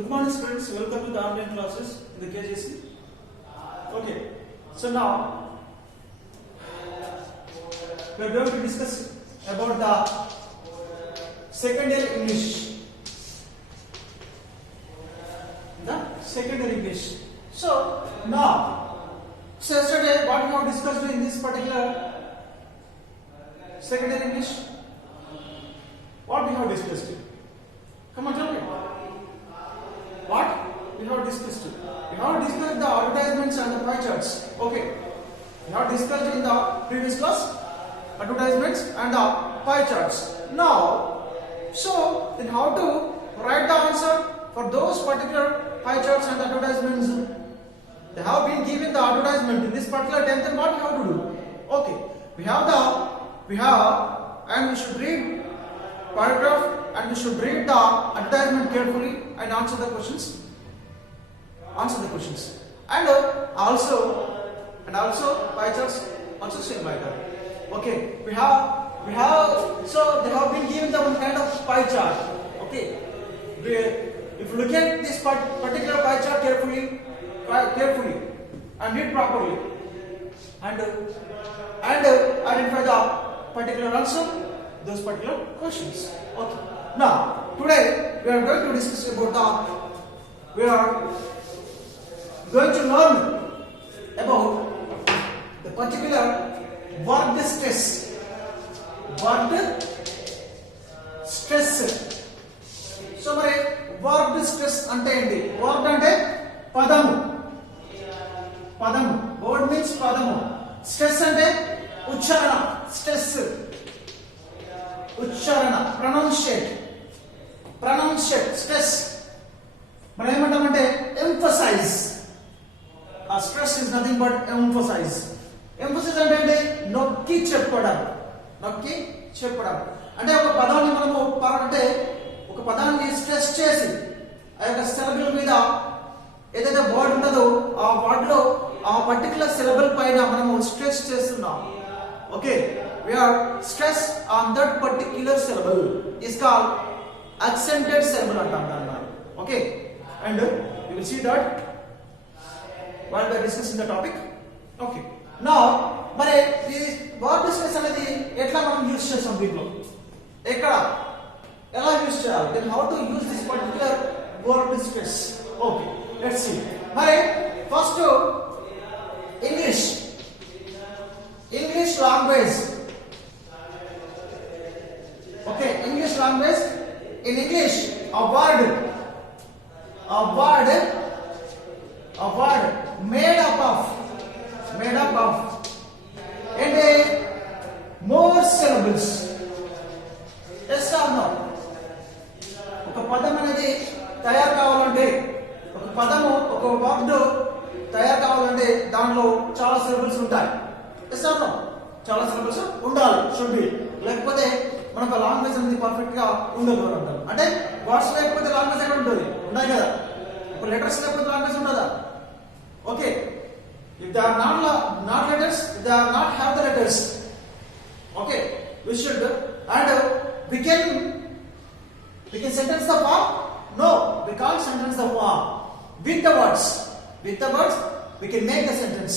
Good morning students, welcome to the online classes in the KJC. Okay, so now we are going to discuss about the secondary English. The secondary English. So now, so yesterday what we have discussed in this particular secondary English? What we have discussed? Come on, tell me. What we have discussed? We have discussed the advertisements and the pie charts. Okay. We have discussed in the previous class advertisements and the pie charts. Now, so then how to write the answer for those particular pie charts and advertisements? They have been given the advertisement in this particular tenth, and what we have to do? Okay. We have and we should read paragraph and we should read the advertisement carefully and answer the questions. And also pie charts also same like that. Okay, we have so they have been given the one kind of pie chart. Okay, if you look at this particular pie chart carefully and read properly and identify the particular answer those particular questions. Okay. Now today we are going to discuss about we are going to learn about the particular word stress. So మరి word stress అంటే ఏంటి? Word అంటే పదము. Word means పదము. Stress అంటే ఉచ్చారణ. Pronunciate stress. మనం ఏమంటామంటే emphasize. Stress is nothing but emphasize. Emphasis అంటే నొక్కి చెప్పడం. అంటే ఒక పదాన్ని మనము అంటే ఒక పదాన్ని స్ట్రెస్ చేసి ఆ యొక్క సిలబుల్ మీద ఏదైతే వర్డ్ ఉంటుందో ఆ వర్డ్ లో ఆ పర్టికులర్ సిలబుల్ పైన మనము స్ట్రెస్ చేస్తున్నాం. Okay, we are stress on that particular syllable is called accented syllable అంటాం దాన్ని. Okay, and you will see that while we are discussing the topic. Okay, now మరి ఈ వర్డ్ స్ట్రెస్ అనేది ఎట్లా మనం యూజ్ చేస్తాం దీంట్లో ఎలా యూజ్ చేయాలి? then how to use this particular word stress? Okay, let's see. మరి first English language. Okay, English language. In English, a word made up of and more syllables. Yes or no? ఒక పదం అనేది తయారు కావాలంటే ఒక వర్డ్ తయారు కావాలంటే దానిలో చాలా సిలబుల్స్ ఉంటాయి. Yes or no? చాలా సిలబుల్స్ ఉండాలి, షుడ్ బి. లేకపోతే మనకు లాంగ్వేజ్ అనేది పర్ఫెక్ట్ గా ఉండదు అంటారు. అంటే వర్డ్స్ లేకపోతే లాంగ్వేజ్ ఎక్కడ ఉంటుంది? ఉన్నాయి కదా. ఇప్పుడు లెటర్స్ లేకపోతే లాంగ్వేజ్ ఉండదా? Okay, if they are not letters, if they are not have the letters, okay, we should and we can sentence the form. No, we can't sentence the form with the words we can make the sentence.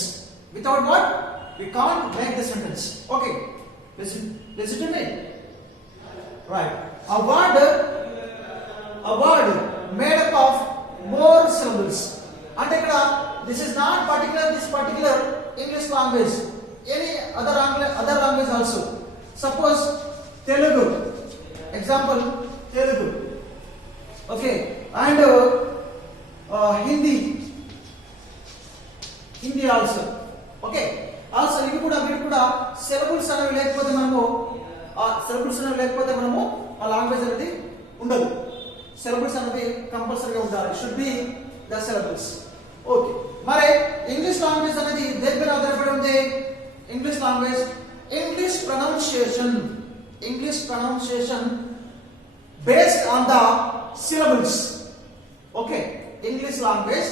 Without what we can't make the sentence. Okay, listen to me. Right, a word made up of more syllables. అంటే ఇక్కడ this is not this particular English language, any other language also. Suppose Telugu, example Telugu. Okay, and Hindi also. Okay, also ఇవి కూడా syllables అనేవి లేకపోతే మనము ఆ లాంగ్వేజ్ అనేది ఉండదు. syllables అనేవి కంపల్సరీగా ఉండాలి. should be the syllables. Okay, మరి ఇంగ్లీష్ లాంగ్వేజ్ అనేది దేని మీద ఆధారపడి ఉంది? English language English pronunciation based on the syllables. Okay, English language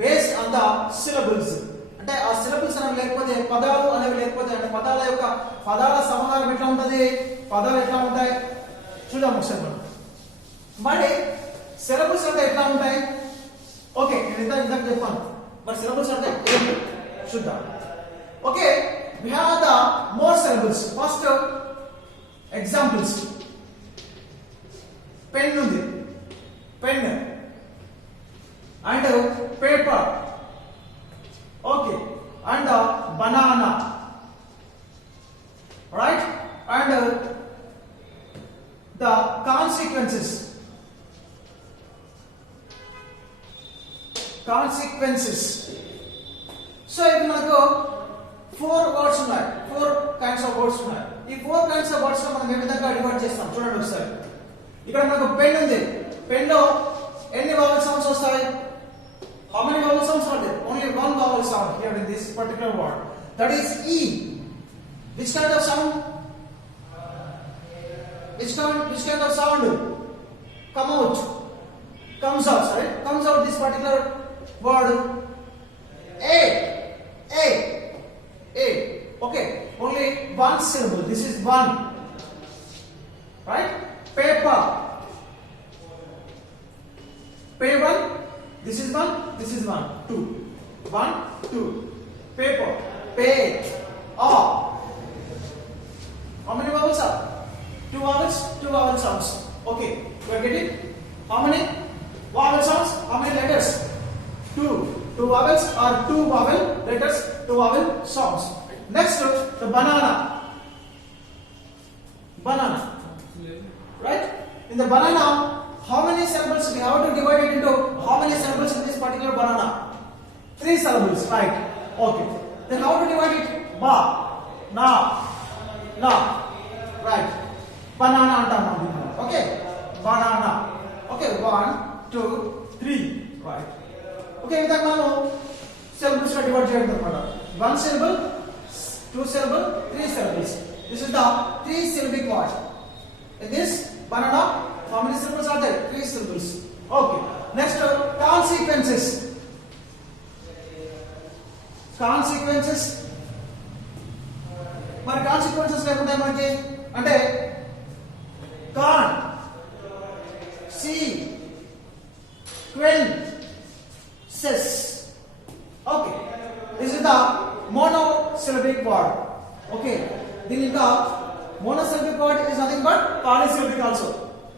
based on the syllables అంటే ఆ సిలబుల్స్ అనేవి లేకపోతే పదాలు అనేవి లేకపోతే అంటే పదాల సమాహారం ఎట్లా ఉంటుంది? పదాలు ఎట్లా ఉంటాయి చూద్దాం ఒకసారి. మరి సిలబుల్స్ అంటే ఎట్లా ఉంటాయి? ఓకే, నేను ఇందాక చెప్పాను. మరి సిలబుల్స్ అంటే ఏంటి చూద్దాం. Okay, we have the more syllables. First examples. Pen ఉంది, pen and paper. Okay, and banana, right? And the consequences. So ఇది మనకు 4 వర్డ్స్ ఉన్నాయి, 4 కైండ్స్ ఆఫ్ వర్డ్స్ ఉన్నాయి. ఈ 4 కైండ్స్ ఆఫ్ వర్డ్స్ లో మనం ఏ విధంగా డివైడ్ చేస్తాం చూడండి ఒకసారి. ఇక్కడ మనకు పెన్ ఉంది, పెన్ లో ఎన్ని వవల్ సౌండ్స్ వస్తాయి? How many vowel sounds are there? Only one vowel sound here in this particular word, that is E. Which kind of sound? Which kind of sound comes out, sorry, comes out this particular word? A. Okay, only one syllable. This is one, right? Paper. Pay one. This is one. This is one. 2. 1, 2. Paper. Pay. How many vowels are? 2 vowels. 2 vowel sounds. Okay, you are getting? How many vowel sounds? How many letters? 2. 2 vowels or 2 vowel letters, 2 vowel sounds. Next, the banana. Right? In the banana, how many syllables we have to divide it into? How many syllables in this particular banana? 3 syllables, right? Okay. Then how to divide it? Ba, na, right? Banana antam. Okay, banana. Okay, 1, 2, 3, right? Okay, with that now syllables are divided here. 1 syllable, 2 syllable, 3 syllables. This is the 3 syllabic word. In this banana, how many syllables are there? 3 syllables. Okay. Next, consequences. మరి consequences లేకుంటాయి మనకి అంటే consequences. Okay, this is the monosyllabic word. Okay, దీని ఇంకా monosyllabic word is nothing but polysyllabic also,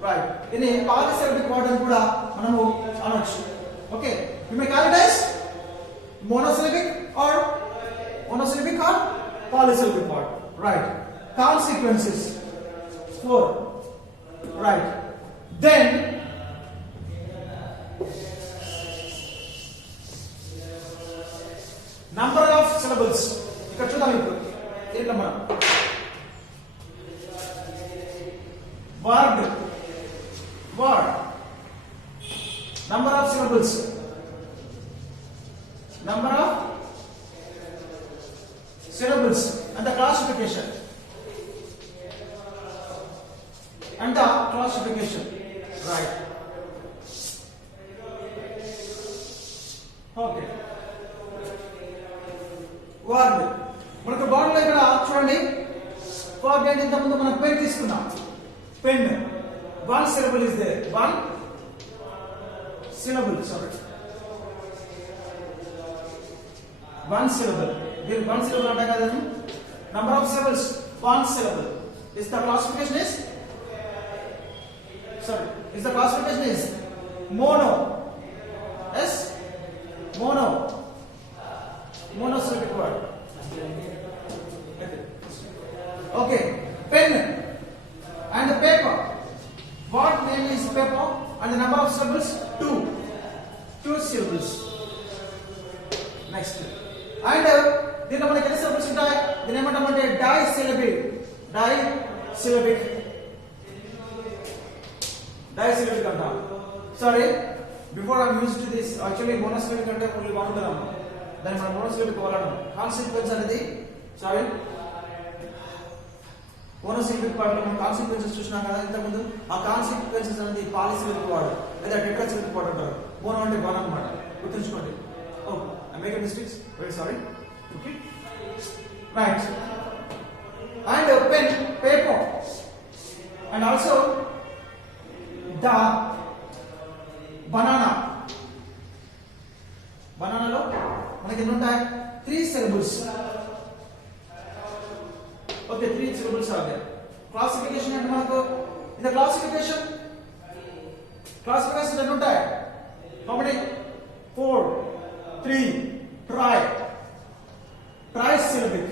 right? దీని polysyllabic word అని కూడా మనము అనొచ్చు. Okay, you may call it as monosyllabic or polysyllabic word, right? Consequences 4, right? Then number of syllables. ఇక్కడ చూద్దాం. ఇప్పుడు దీంట్లో మనం word, number of syllables, and the classification, right? Okay, word మనకు బోర్డు లో ఇక్కడ చూడండి. వర్డ్ అంటే ఇంత ముందు మనం పెన్ తీసుకున్నాం. పెన్ 1 syllable is there. 1 syllable, sorry. 1 syllable. Here 1 syllable అంటాం కదా. Number of syllables 1 syllable. Is the classification is mono. Yes, monosyllabic word. Okay, pen and paper. What name is paper? And the number of syllables 2 syllables. Next, and దీనిలో మనకి ఎన్ని syllables ఉంటాయి? దీని ఏమంటామంటే disyllabic. అంటాం. Sorry, before I'm used to this, actually monosyllabic అంటే ఫుల్ బాగుంటాం. దాన్ని మనం monosyllabic వాడడం. కాన్సిక్వెన్స్ అనేది, సారీ, monosyllabic part లో మనం కాన్సిక్వెన్సెస్ చూసినాం కదా ఇంతకుముందు. ఆ కాన్సిక్వెన్సెస్ అనేది పాలిసిల్లబిక్ వర్డ్ లేదా టెట్రాసిల్లబిక్ వర్డ్ అంటారు. మోనో అంటే వన్ అన్నమాట, గుర్తుంచుకోండి. Oh I make a mistakes, very sorry. Okay, right. And pen, paper, and also the banana. బనానాలో మనకి ఎన్ని ఉంటాయి? 3 syllables. Okay, 3 syllables are there. Classification అంటే మనకు in the classification ఎన్ని ఉంటాయి? How many? 4, 3, trisyllabic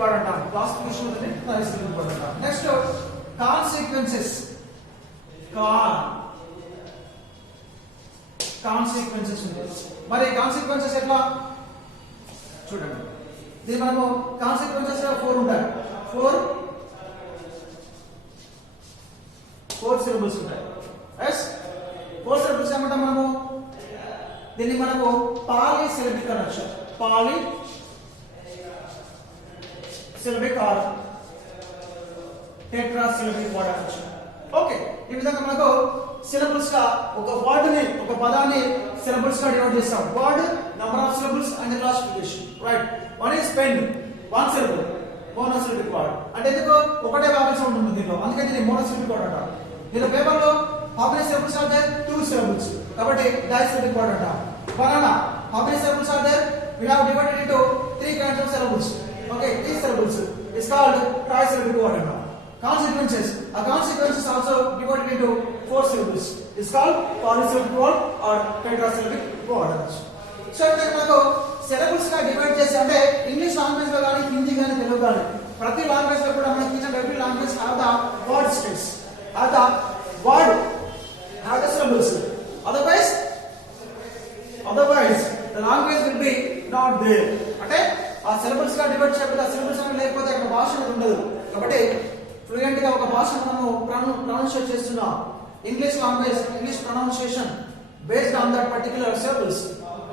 word అంటాం. క్లాసిఫికేషన్ ఉంటుంది, trisyllabic word అంటాం. Next consequences. కాన్సిక్వెన్సెస్ ఉంటాయి. మరి కాన్సిక్వెన్సెస్ ఎట్లా చూడండి. ఇది మనము కాన్సిక్వెన్సెస్ 4 ఉంటాయి. 4 syllables ఉంటాయి. ఎస్ 4 syllables ఏమంటాం మనము? దీన్ని మనము పాలీసిలబిక్ అనొచ్చు. పాలీసిలబిక్ ఆర్ టెట్రాసిలబిక్ వర్డ్ అనొచ్చు. ఓకే, ఈ విధంగా మనకు సిలబుల్స్ గా ఒక వర్డ్ ని, ఒక పదాన్ని సిలబుల్స్ గా డివైడ్ చేస్తాం. Word, number of syllables and classification. Right. One is pen, 1 syllable, monosyllabic word. అంటే ఎందుకు? ఒకటే వావెల్ సౌండ్ ఉంటుంది దీనిలో, అందుకే దీన్ని మోనోసిలబిక్ వర్డ్ అంటారు. దీని పేపర్ లో how many syllables are there? 2 syllables. కాబట్టి డైసిలబిక్ వర్డ్ అంటాం. Banana, how many syllables are there? We have divided into 3 kinds of syllables. Okay, 3 syllables is called trisyllabic word. Consequences. A consequence is also divided into 4 syllables. It's called polysyllabic word or tetrasyllabic word. So ఇక్కడ మనకు syllables గా డివైడ్ చేసి, అంటే English language లో కానీ, హిందీ కానీ, తెలుగు కానీ, ప్రతి లాంగ్వేజ్ లో కూడా మనకి every language have the word stress, have the word, have the syllables. Otherwise the language will be not there. అంటే ఆ సిలబల్స్ గా డివైడ్ చేయకపోతే, ఆ సిలబల్స్ అనేది లేకపోతే అక్కడ భాష అనేది ఉండదు. కాబట్టి ఫ్లూయెంట్ గా ఒక భాషను మనము ప్రొనౌన్సియేట్ చేస్తున్నాం. English language, English pronunciation based on that particular syllables.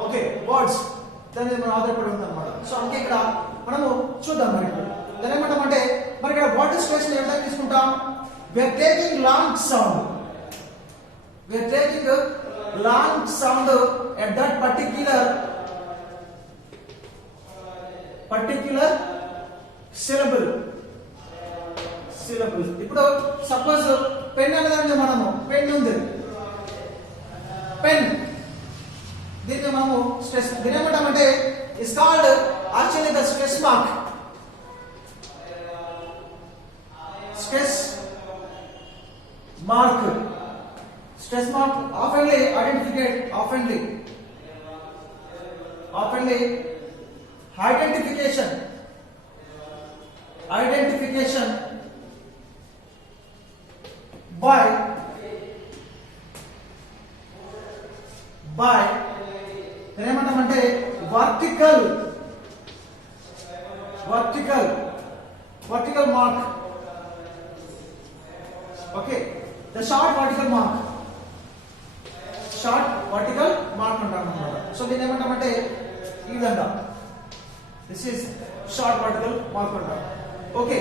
Okay, words దాని మీద మనం ఆధారపడి ఉందన్నమాట. సో అందుకే ఇక్కడ మనము చూద్దాం. మరి దాని ఏమంటామంటే, మరి ఇక్కడ వర్డ్ స్ట్రెస్ ఏ విధంగా తీసుకుంటాం? we are taking long sound at that particular syllable. ఇప్పుడు సపోజ్ పెన్ అనేది మనము పెన్ ఉంది, పెన్ దీన్ని మనము స్ట్రెస్ దీని ఏమంటామంటే is called actually the stress mark. Stress mark oftenly identification by ఏమంటామంటే vertical mark. Okay, the short vertical mark అంటాం అన్నమాట. సో దీన్ని ఏమంటామంటే ఈ విధంగా this is short vertical mark అంటాం. ఓకే,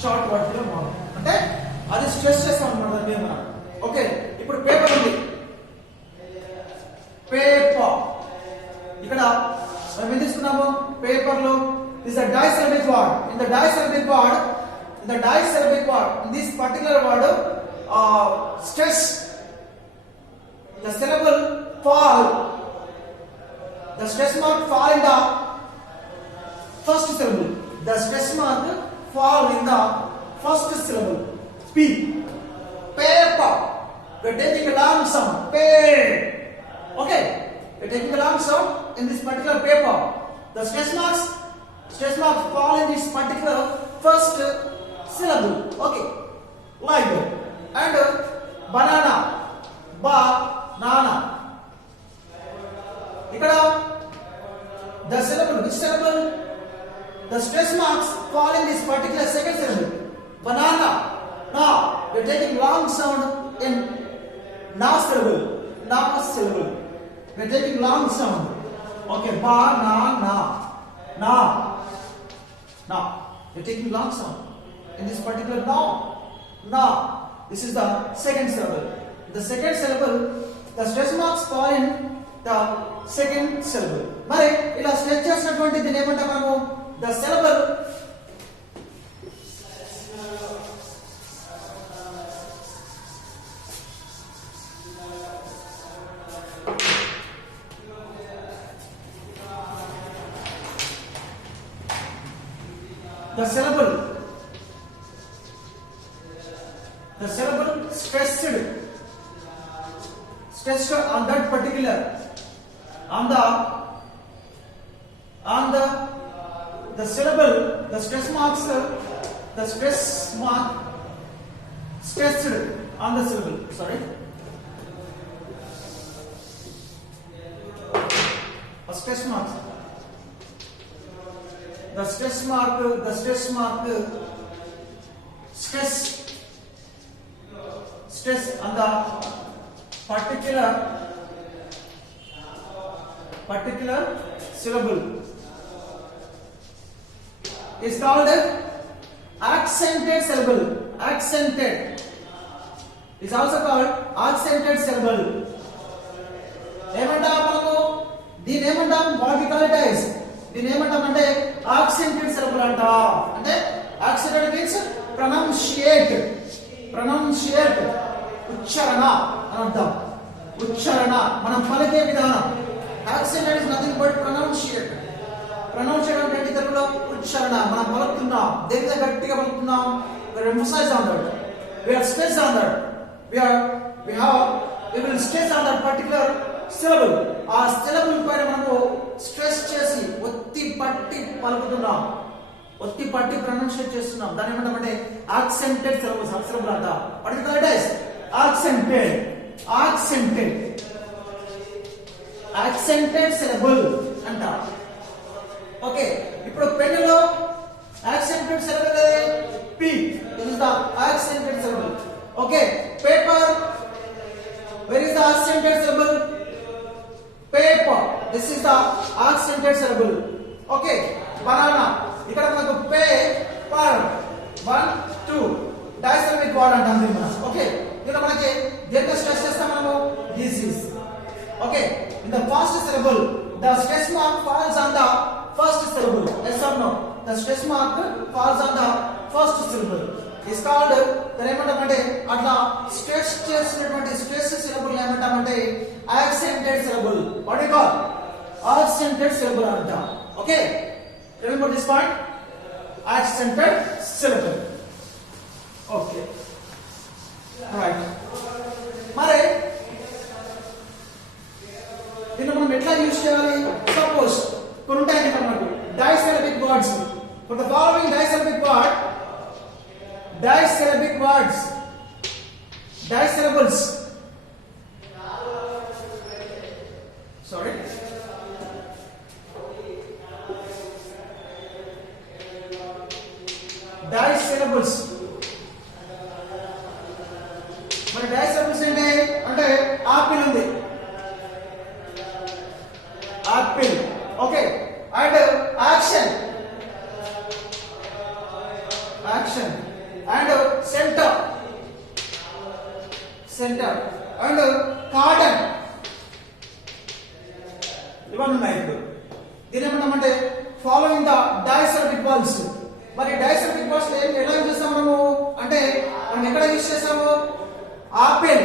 షార్ట్ వర్టికల్ మార్క్ అంటే అది స్ట్రెస్ చేస్తాం అన్నమాట దాన్ని మనం. ఓకే, ఇప్పుడు పేపర్ ఉంది, పేపర్. ఇక్కడ మనం ఏం తీసుకున్నాము? పేపర్ లో is a disyllabic word. In the disyllabic word, in this particular word, stress, the syllable fall, the stress mark fall in the first syllable. The stress mark fall in the first syllable. P. Paper. We are taking a long sound. Pay. Okay. We are taking a long sound in this particular paper. The stress marks fall in this particular first syllable. Okay, like that. And banana, banana. Ikkada the syllable, which syllable? The stress marks fall in this particular second syllable. Banana. Now we are taking long sound in na syllable. We are taking long sound. Okay, banana. Now we are taking long sound in this particular now. This is the second syllable. The second syllable, the stress marks fall in the second syllable. మరి ఇలా స్ట్రెచ్ చేసినటువంటి దీన్ని ఏమంటాం మనము? The syllable the syllable stressed on that particular on the syllable, the stress mark stressed on the syllable, sorry, a stress mark, the stress mark stress on the particular syllable is called accented syllable. Accented is also called accented syllable. ఏమంటాం మనము దీని ఏమంటాం? What we call it as, దీని ఏమంటాం అంటే accented syllable అంటాం. అంటే accented means ప్రొనౌన్షియేట్ ఉచ్చారణ అని అర్థం. ఉచ్చారణ మనం పలికే విధానం. Accented is nothing but pronunciate. Pronunciate అంటే తెలుగులో ఉచ్చారణ. మనం పలుకుతున్నాం, దేని మీద గట్టిగా పలుకుతున్నాం. We are emphasize on that. We are stress on that. We will stress on that particular syllable. ఆ syllable పైన మనము స్ట్రెస్ చేసి ఒత్తి పట్టి పలుకుతున్నాం, ఒత్తి పట్టి ప్రొనౌన్షియేట్ చేస్తున్నాం. దాన్ని ఏమంటామంటే accented syllables. అక్షరములు అంట. What is called as accented syllable అంట. ఓకే, ఇప్పుడు పెన్నులో accented syllable P. This is the accented syllable. Okay, paper. Where is the accented syllable? Paper. This is the accented syllable. Okay, banana. ఇక్కడ మనకు paper 1 2 disyllabic word అంటాం దీన్ని మనం. ఓకే, ఇక్కడ మనకి దేంతో స్ట్రెస్ చేస్తాం మనము? disease. Okay, in the first syllable the stress mark falls on the first syllable. Yes or no? The stress mark falls on the first syllable. Is called దాని ఏమంటామంటే అట్లా స్ట్రెస్ చేసినటువంటి స్ట్రెస్ సిలబుల్ ఏమంటామంటే accented syllable. What do you call? Accented syllable అంటాం. Okay, remember this point, accented syllable. Okay, right. మరి దీన్ని మనం ఎట్లా యూజ్ చేయాలి? సపోజ్ కొన్ని ఉంటాయి మనకు disyllabic words. For the following disyllabic words, disyllables. Sorry. Disyllables. మరి disyllables అంటే ఆపిల్ ఉంది. Apple. Okay. And action and center and cotton. ఇవన్నీ ఉన్నాయి. ఇప్పుడు దీని ఏమంటామంటే ఫాలోయింగ్ ద disyllabic words. మరి disyllabic words ఎలా యూజ్ చేస్తాం మనము అంటే మనం ఎక్కడ యూజ్ చేస్తాము? Apple.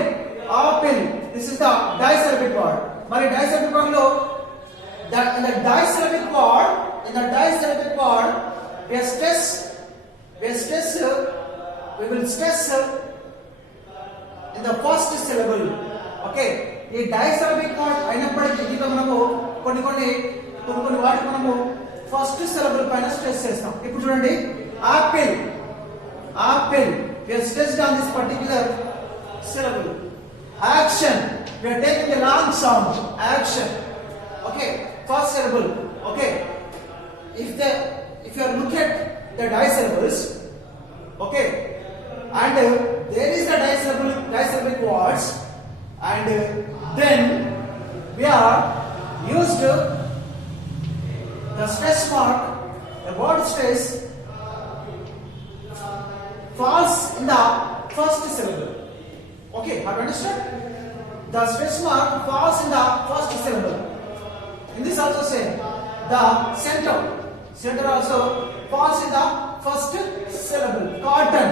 This is the disyllabic word. మరి disyllabic word లో in the disyllabic word we will stress in the first syllable. Okay, ఈ disyllabic word అయినప్పటికీ దీంట్లో మనము కొన్ని వాటికి మనము ఫస్ట్ సిలబుల్ పైన స్ట్రెస్ చేస్తాం. ఇప్పుడు చూడండి, apple we are stressed on this particular syllable. Action, we are taking a long sound. Action. Okay, first syllable. Okay, if you are look at the disyllables, okay, and there is the disyllabic words, and then we are used the stress mark. The word stress falls in the first syllable. Okay, have you understood? The stress mark falls in the first syllable. In this also same, the center also falls in the first syllable. Cotton.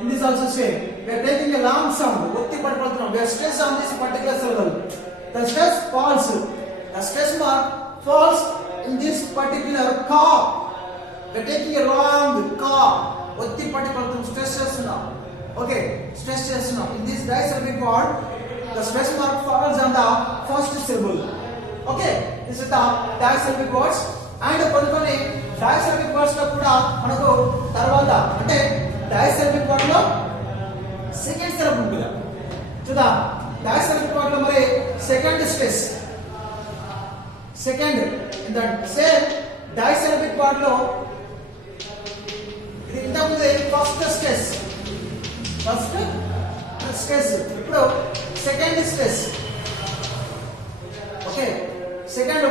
In this also same, we are taking a long sound. We are stressed on this particular syllable. The stress falls. The stress mark falls in this particular we're taking a long ka ఒత్తి పట్టి పలుకుతాం స్ట్రెస్ చేస్తున్నాం okay stress చేస్తున్నాం in this disyllabic word the stress mark falls on the first syllable okay this is the disyllabic words and కొన్ని disyllabic words లో కూడా మనకు తర్వాత అంటే disyllabic word లో సెకండ్ syllable ఉంటుంది చూద్దాం disyllabic word లో మరి second stress second in the same disyllabic word లో ఇది ఇంతకుముందు ఫస్ట్ స్ట్రెస్ ఇప్పుడు second stress okay second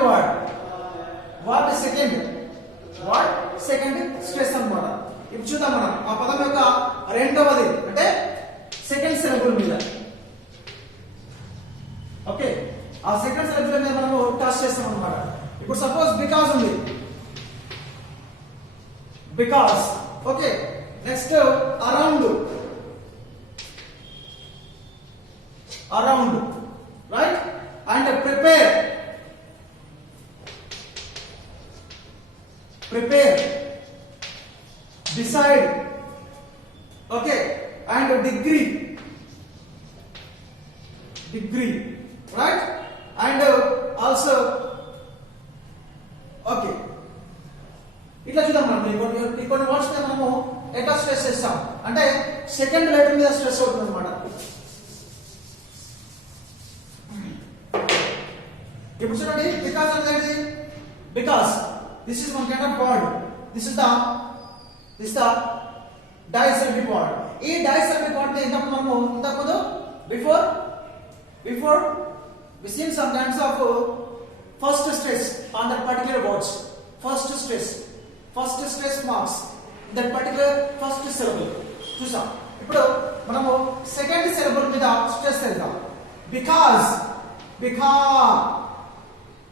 word second stress అన్నమాట ఇప్పుడు చూద్దాం మనం ఆ పదం యొక్క రెండవది అంటే సెకండ్ సిలబుల్ మీద ఓకే ఆ సెకండ్ సిలబుల్ మీద మనము టచ్ చేస్తాం అన్నమాట ఇప్పుడు సపోజ్ బికాజ్ ఉంది because okay next around right and prepare decide okay and degree right and also okay ఇట్లా చూద్దాం మనం ఈ కొన్ని వర్డ్స్ మీద మనము ఎట్లా స్ట్రెస్ చేస్తాం అంటే సెకండ్ లెటర్ మీద స్ట్రెస్ అవుతుంది అన్నమాట ఇప్పుడు చూడండి బికాజ్ అనేది because this is one kind of word this is the disyllabic word ఈ disyllabic word ని ఇంతకుముందు before we seen some kinds of first stress on that particular words first stress marks that particular first syllable చూసాం ఇప్పుడు మనము second syllable మీద స్ట్రెస్ చేద్దాం because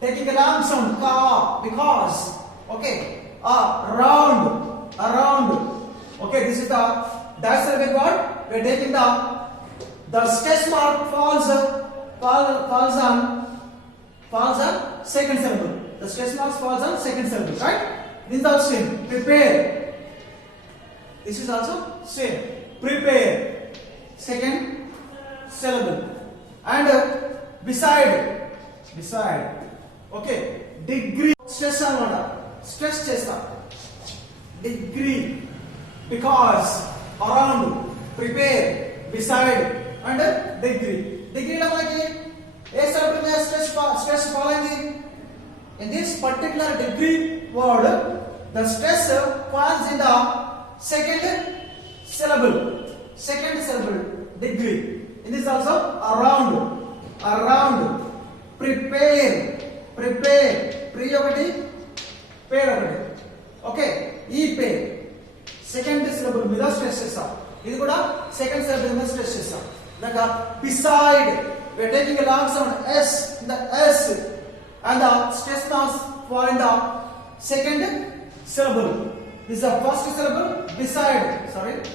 taking a long sound ka because okay around okay this is the disyllabic word we are taking the stress mark falls on second syllable the stress mark falls on second syllable right this is also same prepare this is also same prepare second syllable and beside okay degree stress అన్నమాట stress చేస్తా degree because around prepare beside and డిగ్రీలో మనకి ఏ syllable మీద stress follow అయింది in this particular degree word the stress falls in the second syllable degree in this also around prepare pre ఒకటి pare ఒకటి okay ఈ pare second syllable మీద stress చేస్తాం ఇది కూడా సెకండ్ సిలబుల్ మీద స్ట్రెస్ చేస్తాం like beside we are taking a long sound s in the s and the stress marks fall in the second syllable this is the first syllable beside right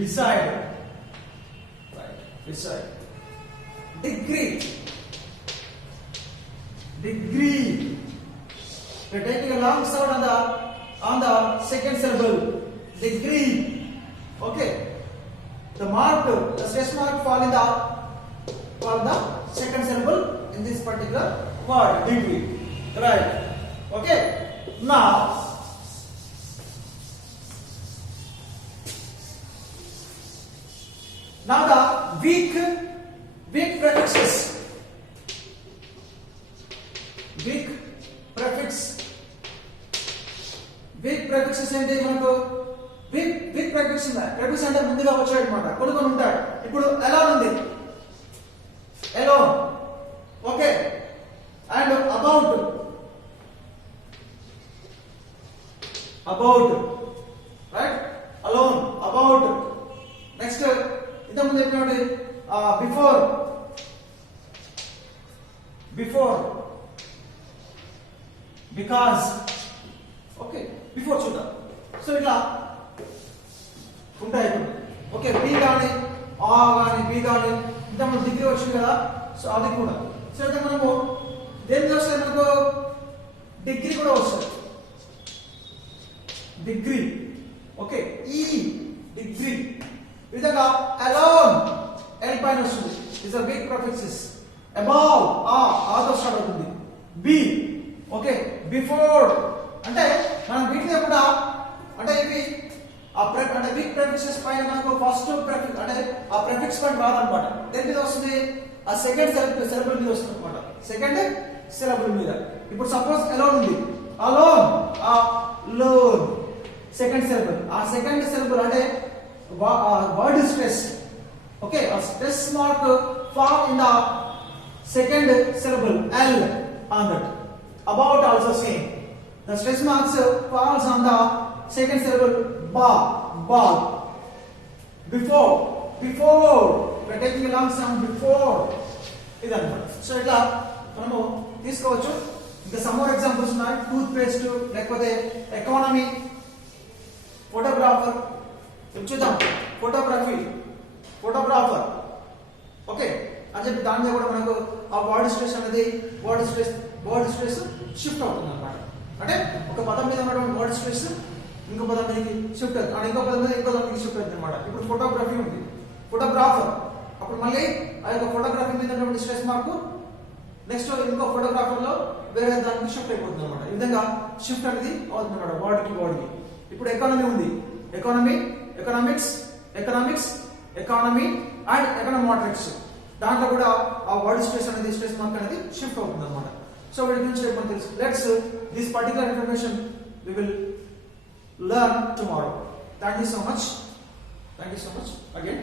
beside degree we are taking a long sound on the second syllable degree okay the stress mark fall in the second syllable in this particular word degree right okay now the weak prefixes weak prefixes ఏంటి మనకు వీక్ ప్రెఫిక్స్ ఉన్నాయి ప్రెఫిక్స్ అంటే ముందుగా వచ్చాయి అన్నమాట కొన్ని ఉంటాయి ఇప్పుడు అలోన్ ఉంది alone okay and about right alone about next ఇంతకుముందు చెప్పినట్టు బిఫోర్ బికాజ్ ఓకే బిఫోర్ చూద్దాం సో ఇట్లా ఉంటాయి ఓకే బి కానీ ఆ కానీ బి కానీ ఇంతకుముందు డిగ్రీ వచ్చింది కదా సో అది కూడా సో అయితే మనము దేని వస్తుంది మనకు డిగ్రీ కూడా వస్తుంది డిగ్రీ. ఓకే, ఈ డిగ్రీ. ఈ విధంగా అలోన్ ఎల్ పైన వస్తుంది. Is a weak prefixes. Above ఆతో స్టార్ట్ అవుతుంది. బి ఓకే, బిఫోర్ అంటే మనం వీటిని కూడా అంటే ఇవి అంటే వీక్ ప్రిఫిక్సెస్ పైన మనకు ఫస్ట్ ప్రిఫిక్స్ అంటే ఆ ప్రిఫిక్స్ పైన రాదన్నమాట. దేని మీద వస్తుంది? ఆ సెకండ్ సిలబుల్ మీద వస్తుంది అనమాట. సెకండ్ సిలబుల్ మీద. ఇప్పుడు సపోజ్ అలోన్ ఉంది. Alone loan second syllable. ఆ సెకండ్ సిలబుల్ అంటే వర్డ్ స్ట్రెస్. ఓకే, ఆ stress mark fall in the second syllable L on that. About also same. The stress marks falls on the second syllable ball. Before we are taking a long sound before. ఇదన్నమాట. సో ఇట్లా మనము తీసుకోవచ్చు. ఇంకా some more examples ఉన్నాయి. Tooth paste, లేకపోతే economy, photographer. చూద్దాం. Photographer okay అని చెప్పి దాని మీద కూడా మనకు ఆ వర్డ్ స్ట్రెస్ అనేది వర్డ్ స్ట్రెస్ షిఫ్ట్ అవుతుంది అనమాట. అంటే ఒక పదం మీద ఉన్నటువంటి వర్డ్ స్ట్రెస్ ఇంకో పదం మీదకి షిఫ్ట్ అవుతుంది. అంటే ఇంకో పదం మీద ఇంకో పదం షిఫ్ట్ అవుతుంది అనమాట. ఇప్పుడు ఫోటోగ్రఫీ ఉంది, ఫోటోగ్రాఫర్. అప్పుడు మళ్ళీ ఆ యొక్క ఫోటోగ్రఫీ మీద ఉన్నటువంటి స్ట్రెస్ మార్కు నెక్స్ట్ ఇంకో ఫోటోగ్రాఫర్ లో వేరే దానికి షిఫ్ట్ అయిపోతుంది అనమాట. ఈ విధంగా షిఫ్ట్ అనేది అవుతుంది అనమాట వర్డ్కి. ఇప్పుడు ఎకానమీ ఉంది. Economy and econometrics. దాంట్లో కూడా ఆ వర్డ్ స్ట్రెస్ అనేది స్ట్రెస్ మార్క్ అనేది షిఫ్ట్ అవుతుంది అనమాట. సో వీటి గురించి మనకు తెలుసు. Let's this particular information we will learn tomorrow. Thank you so much again.